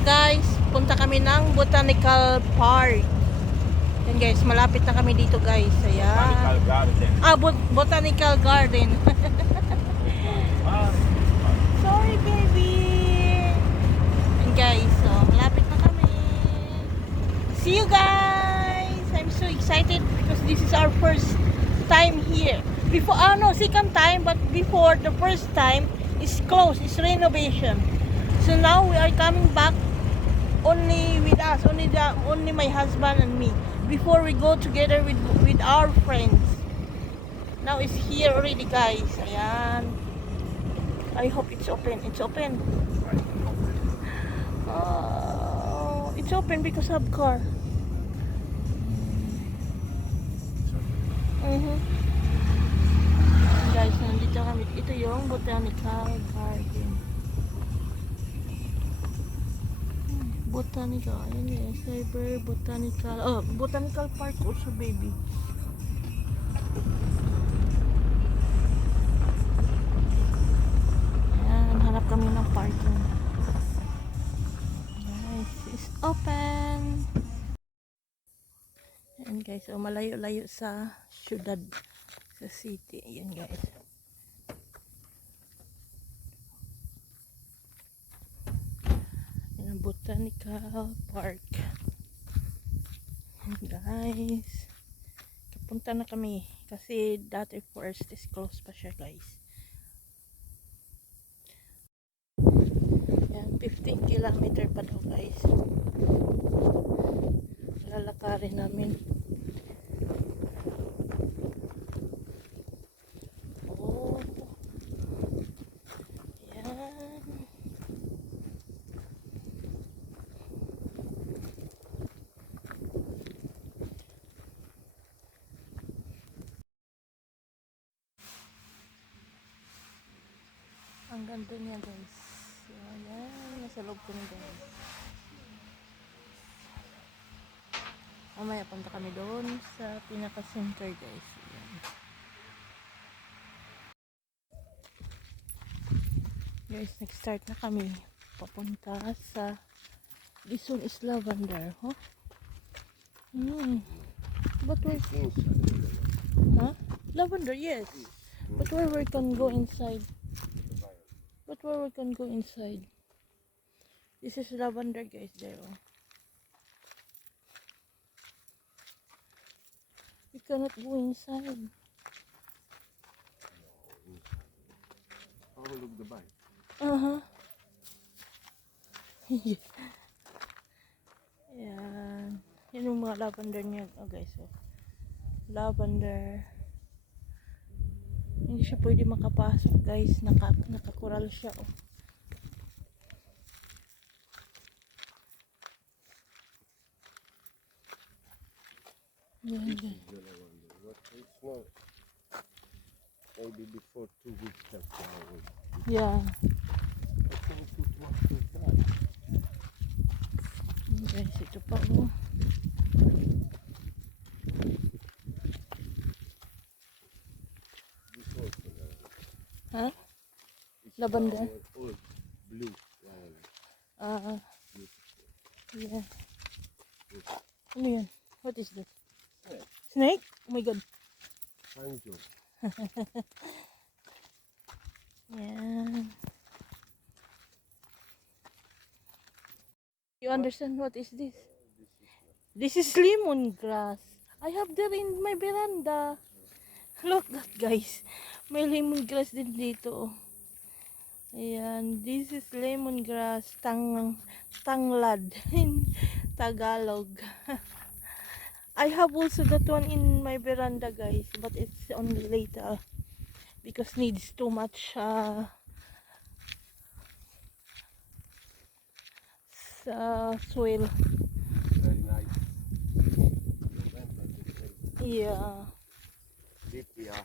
Guys, punta kami ng Botanical Park. Yan guys, malapit na kami dito guys. Ayan. Botanical Garden. Botanical Garden. Sorry baby. And guys, so malapit na kami. See you guys. I'm so excited because this is our first time here. Before, no, second time, but before the first time is closed, it's renovation. So now we are coming back only with us, only my husband and me. Before we go together with our friends. Now it's here already, guys. Ayan. I hope it's open. It's open. It's open because of car. Guys, nandito kami. Ito yung Botanical Garden. Botanical, ayan guys, Cyber Botanical, Botanical Park also baby. Ayan, hanap kami ng parking. Guys, it's open. Ayan guys, so malayo-layo sa syudad, sa city. Ayan guys. Botanical Park. And guys, kapunta na kami kasi dati forest is closed pa siya guys. Yan, 15 kilometer pa daw guys. Lalakarin namin. Oh, yan. Ang ganda niya guys. So, ayan, nasa loob ko na guys. Mamaya punta kami doon sa pinaka-center guys. Ayan. Guys, nag-start na kami. Papunta sa this one is lavender, huh? But where? Huh? Lavender, yes. But where we can go inside? But where we can go inside? This is lavender guys there. Oh. We cannot go inside. Oh, look the bike. Yan. Yan yung mga lavender niya. Oh guys, oh. Lavender. Hindi siya pwede makapasok guys. Nakakural siya, oh. Yan, guys. It's not. Maybe before 2 weeks that flower. Yeah. I can put water that. Yan, guys, ito pa, oh. This also. Huh? Lavender? Or blue flower. Yeah. Ano yan? What is that? Snake? Oh my god. Sanjo. Yan. You understand what is this? This is lemongrass. I have that in my veranda. Look that guys. May lemongrass din dito. Ayan. This is lemongrass. Tanglad in Tagalog. I have also that one in my veranda guys. But it's only later. Because needs too much soil. Very nice. Yeah. Lipia.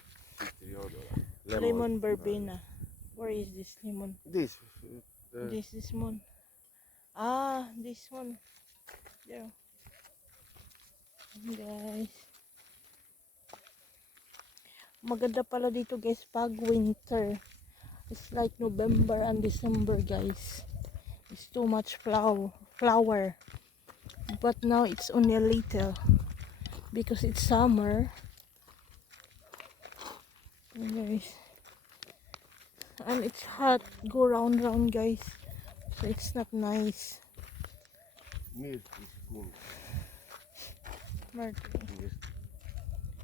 Lemon verbena. Where is this lemon? This. This one. This one. There. Guys. Maganda pala dito guys pag winter. It's like November and December guys. It's too much flower. flower. But now it's only a little because it's summer. Guys. And it's hot. Go round guys. So it's not nice. Milk is cool. Murder. Yes.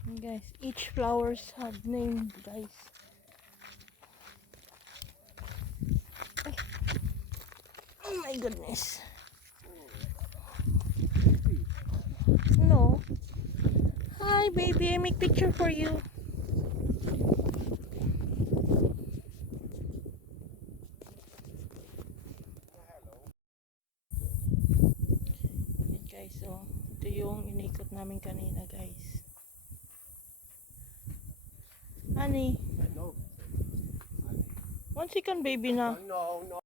And guys, each flowers have name, guys. Ay. Oh my goodness. No. Hi baby, I make picture for you. Yan guys, so ito yung inikot namin kanina guys. Honey, No. 1 second baby na. No, no.